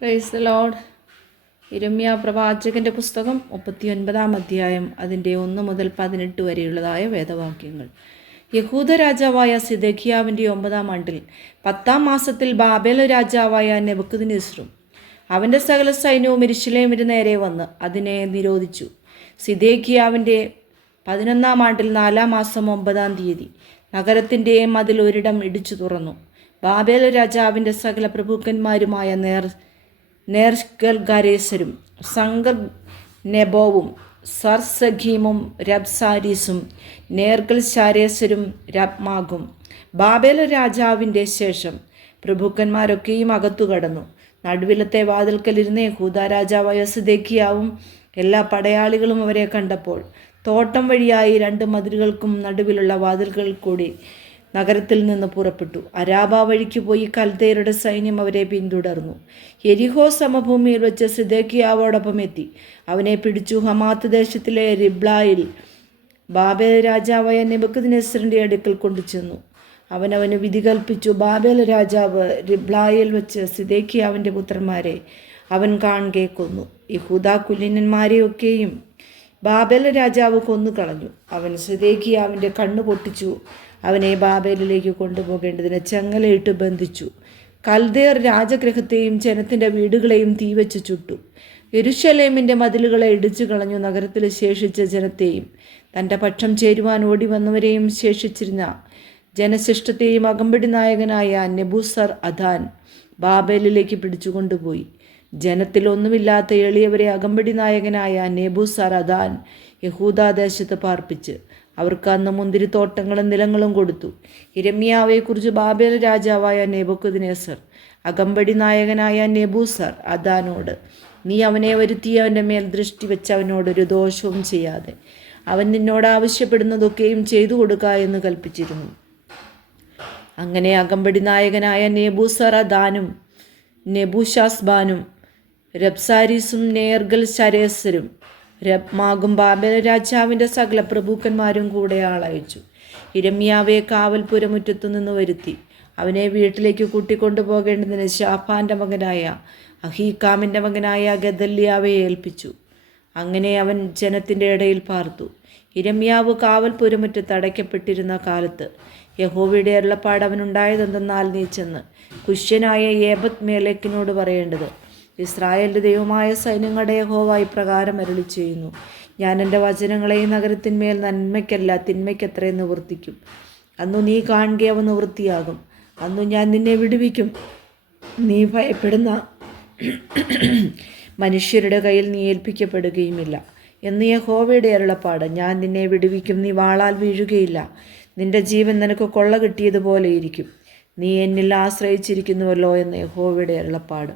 Praise the Lord. യിരെമ്യാ പ്രവാചകൻ്റെ പുസ്തകം 39-ാം അധ്യായം, അതിൻ്റെ 1 മുതൽ 18 വരെയുള്ളതായ വേദവാക്യങ്ങൾ. യഹൂദ രാജാവായ സിദെക്കീയാവിൻ്റെ 9-ാം ആണ്ടിൽ 10-ാം മാസത്തിൽ ബാബേൽ രാജാവായ നെബൂഖദ്നേസറും അവൻ്റെ സകല സൈന്യവും യെരൂശലേമിന് നേരെ വന്ന് അതിനെ നിരോധിച്ചു. സിദെക്കീയാവിൻ്റെ 11-ാം ആണ്ടിൽ 4-ാം മാസം 9-ാം തീയതി നഗരത്തിൻ്റെ മതിൽ ഒരിടം ഇടിച്ചു തുറന്നു. ബാബേൽ രാജാവിൻ്റെ സകല പ്രഭുക്കന്മാരുമായ നേർഗൽഗാരേസരും സംഗർ നെബോവും സർസഖീമും രബ്സാരീസും നേർഗൽശാരേസരും രബ്മാഗും ബാബേൽ രാജാവിൻ്റെ ശേഷം പ്രഭുക്കന്മാരൊക്കെയും അകത്തു കടന്നു. നടുവിലത്തെ വാതിൽക്കലിരുന്ന യഹൂദ രാജാവായ സിദെക്കീയാവും എല്ലാ പടയാളികളും അവരെ കണ്ടപ്പോൾ തോട്ടം വഴിയായി 2 മതിലുകൾക്കും നടുവിലുള്ള വാതിലുകൾ കൂടി നഗരത്തിൽ നിന്ന് പുറപ്പെട്ടു. അരാബ വഴിക്ക് പോയി കൽദയരുടെ സൈന്യം അവരെ പിന്തുടർന്നു. യെരിഹോ സമഭൂമിയിൽ വെച്ച് സിദെക്കീയാവോടൊപ്പം എത്തി അവനെ പിടിച്ചു ഹമാത്ത് ദേശത്തിലെ റിബ്ലായിൽ ബാബേൽ രാജാവായ നെബൂഖദ്നേസറിൻ്റെ അടുക്കൽ കൊണ്ടുചെന്നു. അവന് വിധി കൽപ്പിച്ചു. ബാബേൽ രാജാവ് റിബ്ലായിൽ വെച്ച് സിദെക്കീയാവിൻ്റെ പുത്രന്മാരെ അവൻ കാണെ കൊന്നു. യഹൂദാ കുലീനന്മാരെയൊക്കെയും ബാബേൽ രാജാവ് കൊന്നുകളഞ്ഞു. അവൻ സിദെക്കീയാവിൻ്റെ കണ്ണു പൊട്ടിച്ചു അവനെ ബാബേലിലേക്ക് കൊണ്ടുപോകേണ്ടതിന് ചങ്ങലയിട്ട് ബന്ധിച്ചു. കൽദയർ രാജഗൃഹത്തെയും ജനത്തിൻ്റെ വീടുകളെയും തീവച്ച് ചുട്ടു. യെരൂശലേമിൻ്റെ മതിലുകളെ ഇടിച്ചു കളഞ്ഞു. നഗരത്തിൽ ശേഷിച്ച ജനത്തെയും തൻ്റെ പക്ഷം ചേരുവാൻ ഓടി വന്നവരെയും ശേഷിച്ചിരുന്ന ജനശിഷ്ടത്തെയും അകമ്പടി നായകനായ നെബൂസർ അദാൻ ബാബേലിലേക്ക് പിടിച്ചുകൊണ്ടുപോയി. ജനത്തിൽ ഒന്നുമില്ലാത്ത എളിയവരെ അകമ്പടി നായകനായ നെബൂസർ അദാൻ യഹൂദാദേശത്ത് പാർപ്പിച്ച് അവർക്ക് അന്ന് മുന്തിരിത്തോട്ടങ്ങളും നിലങ്ങളും കൊടുത്തു. യിരെമ്യാവെക്കുറിച്ച് ബാബേൽ രാജാവായ നെബൂഖദ്നേസർ അകമ്പടി നായകനായ നെബൂസർ അദാനോട്, നീ അവനെ വരുത്തി അവൻ്റെ മേൽ ദൃഷ്ടി വെച്ച് അവനോടൊരു ദോഷവും ചെയ്യാതെ അവൻ നിന്നോട് ആവശ്യപ്പെടുന്നതൊക്കെയും ചെയ്തു കൊടുക്ക എന്ന് കൽപ്പിച്ചിരുന്നു. അങ്ങനെ അകമ്പടി നായകനായ നെബൂസർ അദാനും നെബൂശാസ്ബാനും രബ്സാരീസും നേർഗൽശാരേസരും രബ്മാഗും ബാബേൽ രാജാവിൻ്റെ സകല പ്രഭുക്കന്മാരും കൂടെ ആളയച്ചു. യിരെമ്യാവെ കാവൽപുരമുറ്റത്തു നിന്ന് വരുത്തി അവനെ വീട്ടിലേക്ക് കൂട്ടിക്കൊണ്ടുപോകേണ്ടതിന് ശാഫാൻ്റെ മകനായ അഹീക്കാമിൻ്റെ മകനായ ഗദല്യാവെ ഏൽപ്പിച്ചു. അങ്ങനെ അവൻ ജനത്തിൻ്റെ ഇടയിൽ പാർത്തു. യിരെമ്യാവ് കാവൽപുരമുറ്റത്ത് അടയ്ക്കപ്പെട്ടിരുന്ന കാലത്ത് യഹോവയുടെ അരുളപ്പാട് അവനുണ്ടായതെന്തെന്നാൽ, നീ ചെന്ന് കുശ്യനായ ഏബദ് മേലെക്കിനോട് പറയേണ്ടത്, ഇസ്രായേലിൻ്റെ ദൈവമായ സൈന്യങ്ങളുടെ യഹോവ ഇപ്രകാരം അരുളി ചെയ്യുന്നു, ഞാൻ എൻ്റെ വചനങ്ങളെ ഈ നഗരത്തിന്മേൽ നന്മയ്ക്കല്ല തിന്മയ്ക്കത്രേ നിവർത്തിക്കും. അന്നു നീ കാണുക അവ നിവൃത്തിയാകും. അന്നു ഞാൻ നിന്നെ വിടുവിക്കും. നീ ഭയപ്പെടുന്ന മനുഷ്യരുടെ കയ്യിൽ നീ ഏൽപ്പിക്കപ്പെടുകയുമില്ല എന്ന് യഹോവയുടെ അരുളപ്പാട്. ഞാൻ നിന്നെ വിടുവിക്കും. നീ വാളാൽ വീഴുകയില്ല. നിന്റെ ജീവൻ നിനക്ക് കൊള്ള കിട്ടിയതുപോലെ ഇരിക്കും. നീ എന്നിൽ ആശ്രയിച്ചിരിക്കുന്നുവല്ലോ എന്ന് യഹോവയുടെ അരുളപ്പാട്.